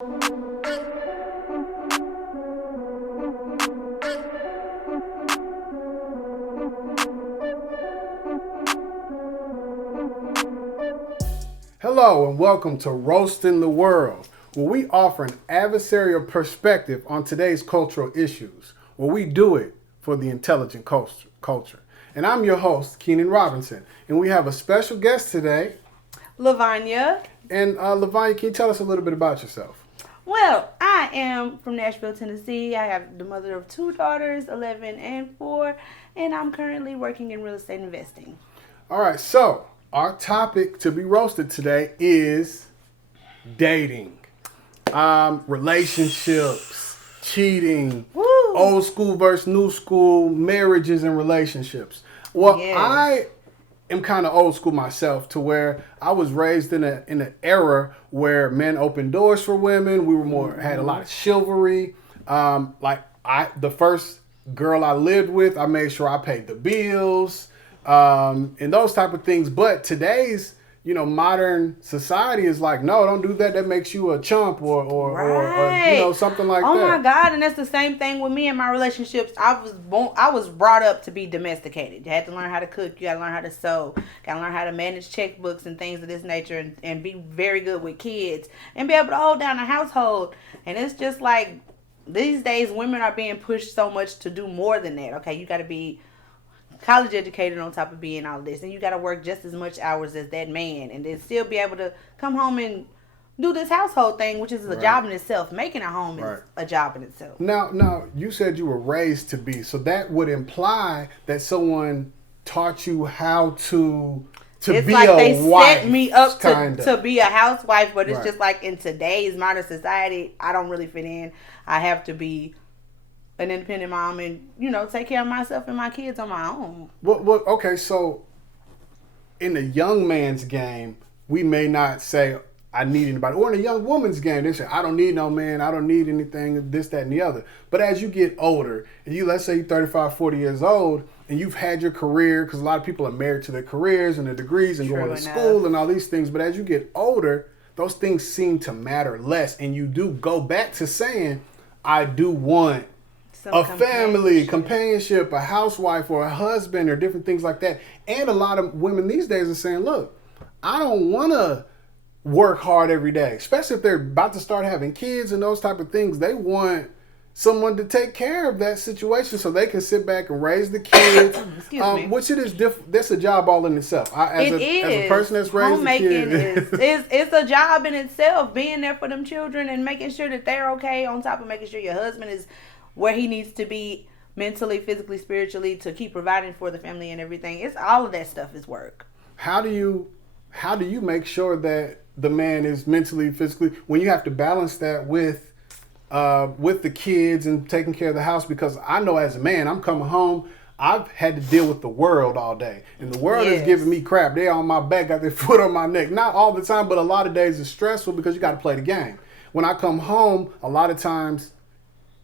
Hello and welcome to Roasting the World, where we offer an adversarial perspective on today's cultural issues, where we do it for the intelligent culture. And I'm your host, Keenan Robinson, and we have a special guest today. Lavanya. And Lavanya, can you tell us a little bit about yourself? Well, I am from Nashville, Tennessee. I have the mother of two daughters, 11 and 4, and I'm currently working in real estate investing. All right, so our topic to be roasted today is dating, relationships, cheating, Woo. old school versus new school, marriages and relationships. Well, Yes. I am kind of old school myself, to where I was raised in an era where men opened doors for women. We were had a lot of chivalry. The first girl I lived with, I made sure I paid the bills, and those type of things. But today's modern society is like, no, don't do that. That makes you a chump or something like that. Oh my God! And that's the same thing with me and my relationships. I was brought up to be domesticated. You had to learn how to cook. You got to learn how to sew. Got to learn how to manage checkbooks and things of this nature, and be very good with kids and be able to hold down a household. And it's just like these days, women are being pushed so much to do more than that. Okay, you got to be college educated on top of being all of this, and you got to work just as much hours as that man, and then still be able to come home and do this household thing, which is a job in itself. Making a home is a job in itself. Now, you said you were raised to be, so that would imply that someone taught you how to It's be like a they wife, set me up kinda. to be a housewife, but it's Right. just like in today's modern society, I don't really fit in. I have to be an independent mom and take care of myself and my kids on my own. Well, okay, so in the young man's game, we may not say, I need anybody. Or in a young woman's game, they say, I don't need no man, I don't need anything, this, that, and the other. But as you get older, and let's say you're 35, 40 years old, and you've had your career, because a lot of people are married to their careers and their degrees and True going to enough. school and all these things. But as you get older, those things seem to matter less. And you do go back to saying, I do want a family, companionship, a housewife or a husband or different things like that. And a lot of women these days are saying, look, I don't want to work hard every day, especially if they're about to start having kids and those type of things. They want someone to take care of that situation so they can sit back and raise the kids. Excuse me. Which it is that's a job all in itself. As a person that's raised Homemaking a kid, it's a job in itself. Being there for them children and making sure that they're okay, on top of making sure your husband is where he needs to be mentally, physically, spiritually, to keep providing for the family and everything. It's all of that stuff is work. How do you make sure that the man is mentally, physically, when you have to balance that with the kids and taking care of the house? Because I know as a man, I'm coming home, I've had to deal with the world all day, and the world is giving me crap. They're on my back, got their foot on my neck. Not all the time, but a lot of days it's stressful because you got to play the game. When I come home, a lot of times,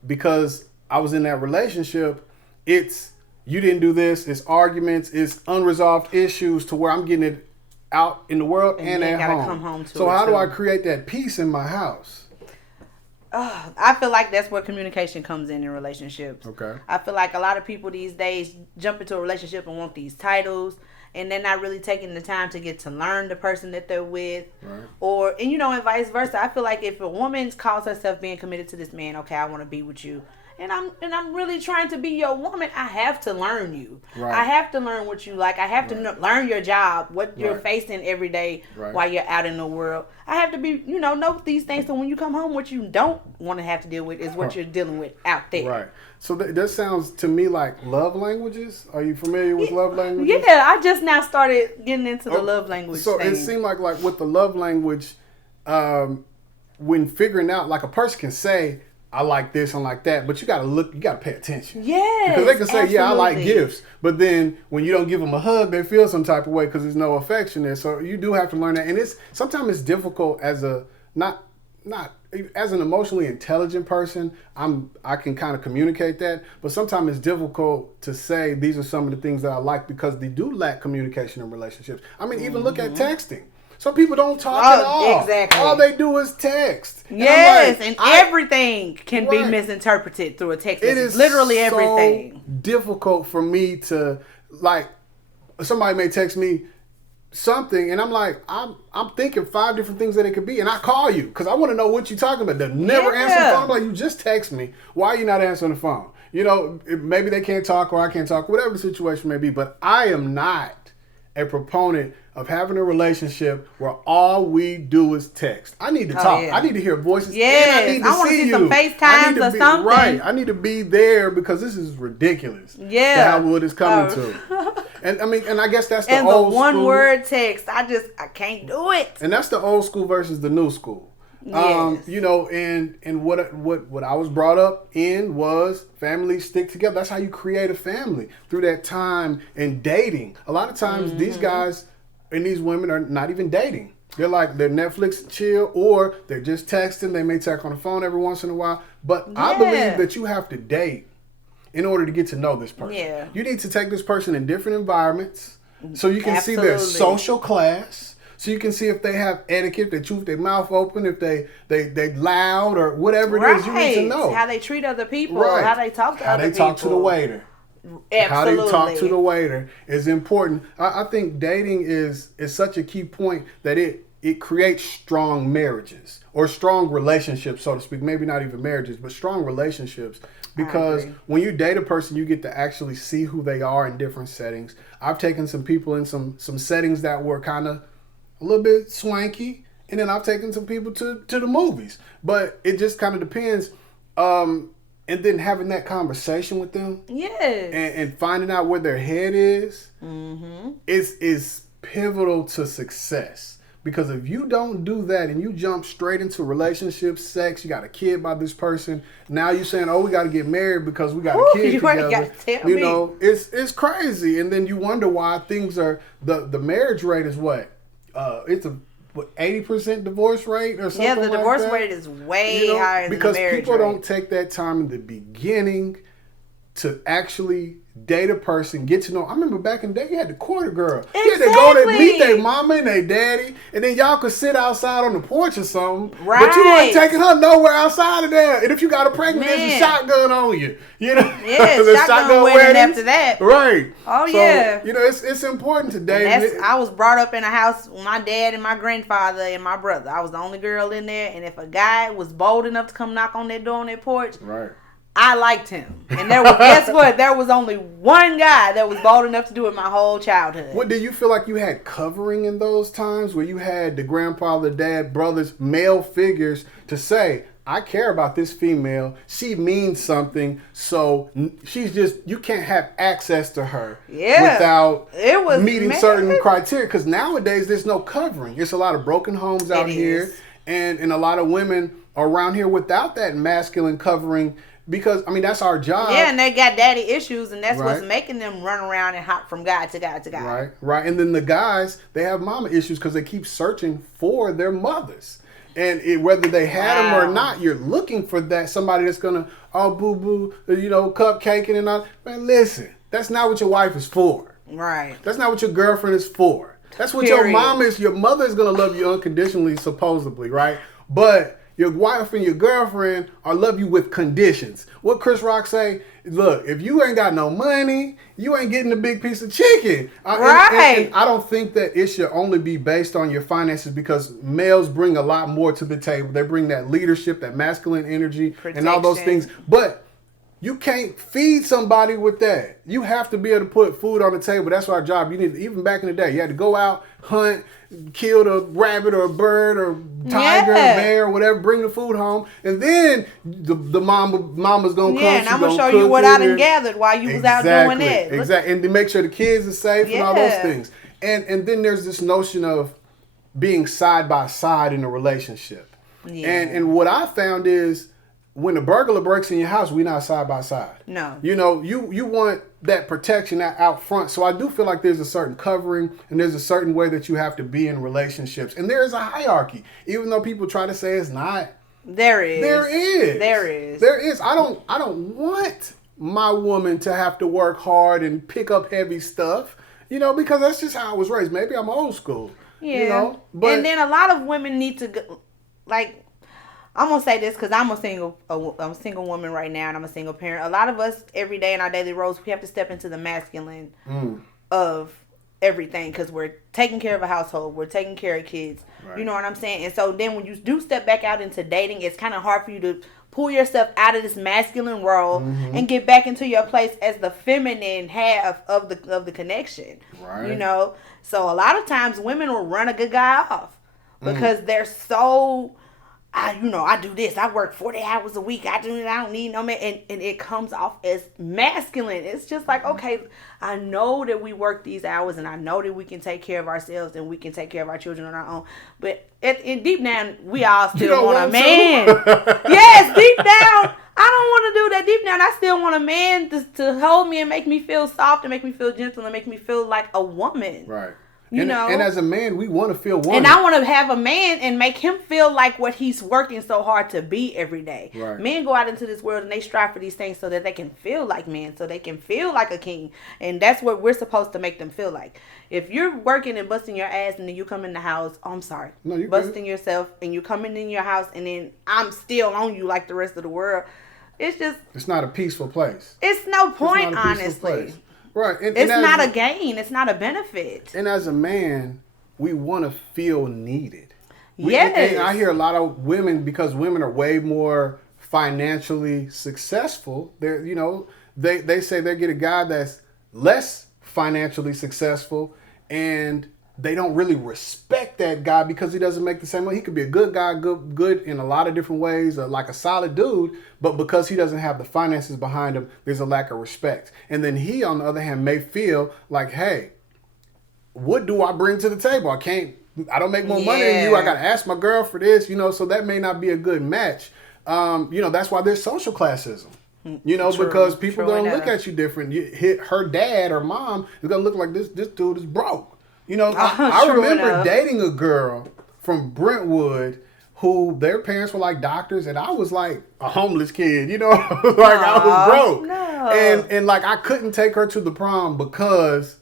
because I was in that relationship, it's you didn't do this, it's arguments, it's unresolved issues, to where I'm getting it out in the world and at home. Come home to so it how do too. I create that peace in my house? I feel like that's where communication comes in relationships. Okay. I feel like a lot of people these days jump into a relationship and want these titles, and they're not really taking the time to get to learn the person that they're with. Right. And vice versa. I feel like if a woman calls herself being committed to this man, okay, I want to be with you, and I'm really trying to be your woman, I have to learn you. Right. I have to learn what you like. I have to learn your job, what you're Right. facing every day Right. while you're out in the world. I have to be, know these things, so when you come home, what you don't want to have to deal with is what you're dealing with out there. Right. So that sounds to me like love languages. Are you familiar with love languages? Yeah, I just now started getting into the love language So thing. it seemed like with the love language, when figuring out, like, a person can say, I like this and like that, but you got to pay attention. Yes, Because they can say, yeah, I like absolutely. gifts, but then when you don't give them a hug, they feel some type of way because there's no affection there. So you do have to learn that, and sometimes it's difficult as not as an emotionally intelligent person. I can kind of communicate that, but sometimes it's difficult to say these are some of the things that I like, because they do lack communication in relationships. I mean, even look at texting. Some people don't talk at all. Exactly. All they do is text. Yes, and everything can be Right. misinterpreted through a text It message. is Literally so everything. difficult for me to, like, somebody may text me something and I'm like, I'm thinking 5 different things that it could be, and I call you because I want to know what you're talking about. They never answer the phone. I'm like, you just text me. Why are you not answering the phone? You know, maybe they can't talk or I can't talk, whatever the situation may be. But I am not a proponent of having a relationship where all we do is text. I need to talk. Yeah. I need to hear voices. Yes, And I need to I wanna see you. some I need FaceTimes to or be, something. Right. I need to be there because this is ridiculous. Yeah. To how what it's coming Oh. to. And I mean, and I guess that's the And the old one school. word text, I can't do it. And that's the old school versus the new school. Yes. You know, and what I was brought up in was families stick together. That's how you create a family, through that time and dating. A lot of times these guys and these women are not even dating. They're Netflix and chill, or they're just texting. They may talk on the phone every once in a while. But I Yeah. believe that you have to date in order to get to know this person. Yeah. You need to take this person in different environments so you can see their Absolutely. social class. So you can see if they have etiquette, they chew their mouth open, if they loud or whatever it is. You need to know How they treat other people, Right. how they talk to how other they people. talk to the waiter. Absolutely. How they talk to the waiter is important. I think dating is such a key point that it creates strong marriages or strong relationships, so to speak. Maybe not even marriages, but strong relationships. Because agree. when you date a person, you get to actually see who they are in different settings. I've taken some people in some settings that were kind of a little bit swanky, and then I've taken some people to the movies. But it just kind of depends. And then having that conversation with them Yes. and finding out where their head is is pivotal to success. Because if you don't do that and you jump straight into relationships, sex, you got a kid by this person, now you're saying, oh, we got to get married because we got a kid you together. ain't gotta tell you me. know, it's crazy. And then you wonder why things are, the marriage rate is what? It's a 80% divorce rate or something Yeah, the like divorce that? rate is way higher than because the marriage people rate. don't take that time in the beginning to actually date a person, get to know. I remember back in the day, you had to court a girl. You had to go to Exactly. meet their mama and their daddy, and then y'all could sit outside on the porch or something. But you Right. weren't taking her nowhere outside of there. And if you got a pregnant, there's a Man. shotgun on you. You know, Yeah, The shotgun wedding after that. Right. Oh, So, yeah. You know, it's important to date. I was brought up in a house with my dad and my grandfather and my brother. I was the only girl in there, and if a guy was bold enough to come knock on that door on that porch, Right. I liked him. And there was, guess what? There was only one guy that was bold enough to do it my whole childhood. What, did you feel like you had covering in those times where you had the grandfather, dad, brothers, male figures to say, I care about this female. She means something. So she's just, you can't have access to her without it was meeting certain criteria. Because nowadays there's no covering. It's a lot of broken homes out here. And a lot of women are around here without that masculine covering. Because, I mean, that's our job. Yeah, and they got daddy issues, and that's what's Right. making them run around and hop from guy to guy to guy. Right, right. And then the guys, they have mama issues because they keep searching for their mothers. And whether they had them or Wow. not, you're looking for that somebody that's going to, oh, boo-boo, you know, cupcaking and all. Man, listen, that's not what your wife is for. Right. That's not what your girlfriend is for. That's what your Period. mom is. Your mother is going to love you unconditionally, supposedly, right? But your wife and your girlfriend are love you with conditions. What Chris Rock say? Look, if you ain't got no money, you ain't getting a big piece of chicken. Right. And I don't think that it should only be based on your finances, because males bring a lot more to the table. They bring that leadership, that masculine energy, and all those Protection. things. But you can't feed somebody with that. You have to be able to put food on the table. That's our job. You need, even back in the day, you had to go out, hunt, kill the rabbit or a bird or tiger, Yeah. bear, or whatever, bring the food home, and then the mama's gonna come. Yeah, and she I'm gonna show cook you what I done dinner. gathered while you was out doing that. Look- Exactly, and to make sure the kids are safe and all those Yeah. things. And then there's this notion of being side by side in a relationship. Yeah. And what I found is, when a burglar breaks in your house, we're not side by side. No. You know, you want that protection out front. So I do feel like there's a certain covering and there's a certain way that you have to be in relationships. And there is a hierarchy. Even though people try to say it's not. There is. There is. There is. There is. I don't want my woman to have to work hard and pick up heavy stuff. You know, because that's just how I was raised. Maybe I'm old school. Yeah. You know, but and then a lot of women need to go, like, I'm gonna say this because I'm a single woman right now, and I'm a single parent. A lot of us every day in our daily roles, we have to step into the masculine of everything because we're taking care of a household, we're taking care of kids. Right. You know what I'm saying? And so then when you do step back out into dating, it's kind of hard for you to pull yourself out of this masculine role and get back into your place as the feminine half of the connection. Right. You know, so a lot of times women will run a good guy off because they're so. I do this. I work 40 hours a week. I don't need no man. And it comes off as masculine. It's just like, okay, I know that we work these hours and I know that we can take care of ourselves and we can take care of our children on our own. But in deep down, we all still want a man. Yes, deep down. I don't want to do that deep down. I still want a man to hold me and make me feel soft and make me feel gentle and make me feel like a woman. Right. You know, and as a man, we want to feel wanted. And I want to have a man and make him feel like what he's working so hard to be every day. Right. Men go out into this world and they strive for these things so that they can feel like men, so they can feel like a king. And that's what we're supposed to make them feel like. If you're working and busting your ass and then you come in the house, oh, I'm sorry, you're busting yourself and you coming in your house and then I'm still on you like the rest of the world. It's not a peaceful place. It's no point, honestly. Right. It's not a gain. It's not a benefit. And as a man, we want to feel needed. Yes. And I hear a lot of women, because women are way more financially successful. They say they get a guy that's less financially successful and they don't really respect that guy because he doesn't make the same money. He could be a good guy, good in a lot of different ways, like a solid dude, but because he doesn't have the finances behind him, there's a lack of respect. And then he, on the other hand, may feel like, hey, what do I bring to the table? I don't make more money than you. I got to ask my girl for this, so that may not be a good match. That's why there's social classism. Because people are going to look at you different. Her dad or mom is going to look like this dude is broke. I remember dating a girl from Brentwood who their parents were like doctors and I was like a homeless kid, I was broke. No. And like I couldn't take her to the prom because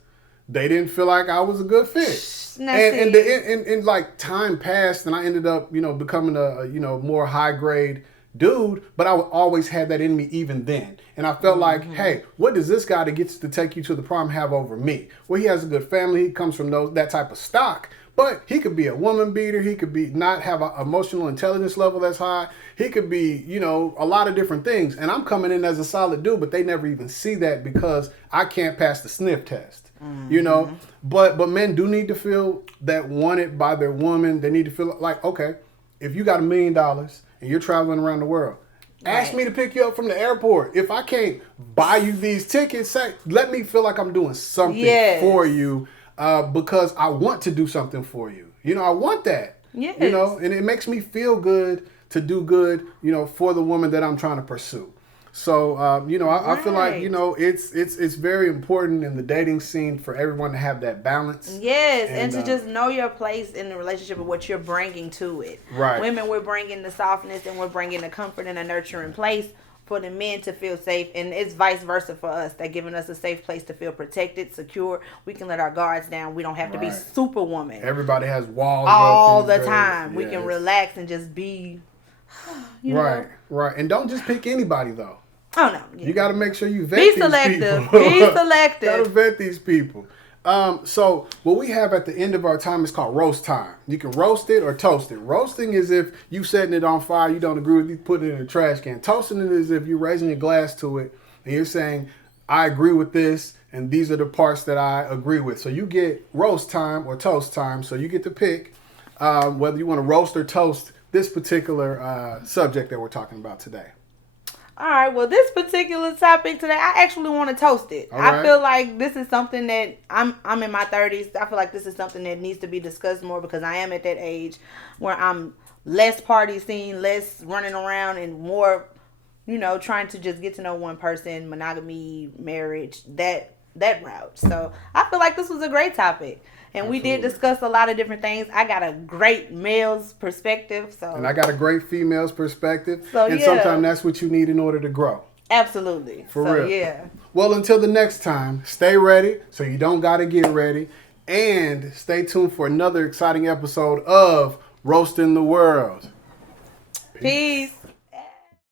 they didn't feel like I was a good fit. And like time passed and I ended up, becoming a more high grade dude, but I always had that in me even then. And I felt like, hey, what does this guy that gets to take you to the prom have over me? Well, he has a good family. He comes from that type of stock, but he could be a woman beater. He could be not have an emotional intelligence level that's high. He could be, a lot of different things. And I'm coming in as a solid dude, but they never even see that because I can't pass the sniff test. But men do need to feel that wanted by their woman. They need to feel like, okay, if you got $1 million and you're traveling around the world, ask me to pick you up from the airport. If I can't buy you these tickets, let me feel like I'm doing something for you because I want to do something for you. I want that. Yes. And it makes me feel good to do good, for the woman that I'm trying to pursue. So, I feel like, it's very important in the dating scene for everyone to have that balance. Yes, and to just know your place in the relationship and what you're bringing to it. Right. Women, we're bringing the softness and we're bringing the comfort and a nurturing place for the men to feel safe. And it's vice versa for us. They're giving us a safe place to feel protected, secure. We can let our guards down. We don't have to be superwoman. Everybody has walls all the time. Yes. We can relax and just be, Right. And don't just pick anybody, though. Oh, no. Yeah. You got to make sure you vet these people. Be selective. Got to vet these people. So what we have at the end of our time is called roast time. You can roast it or toast it. Roasting is if you setting it on fire, you don't agree with it, you put it in a trash can. Toasting it is if you're raising your glass to it and you're saying, I agree with this and these are the parts that I agree with. So you get roast time or toast time. So you get to pick whether you want to roast or toast this particular subject that we're talking about today. All right, well, this particular topic today, I actually want to toast it. Right. I feel like this is something that I'm in my 30s. I feel like this is something that needs to be discussed more because I am at that age where I'm less party scene, less running around, and more, trying to just get to know one person, monogamy, marriage, that route. So I feel like this was a great topic. And Absolutely. We did discuss a lot of different things. I got a great male's perspective. And I got a great female's perspective. Sometimes that's what you need in order to grow. Absolutely. For real. Yeah. Well, until the next time, stay ready so you don't got to get ready. And stay tuned for another exciting episode of Roasting the World. Peace.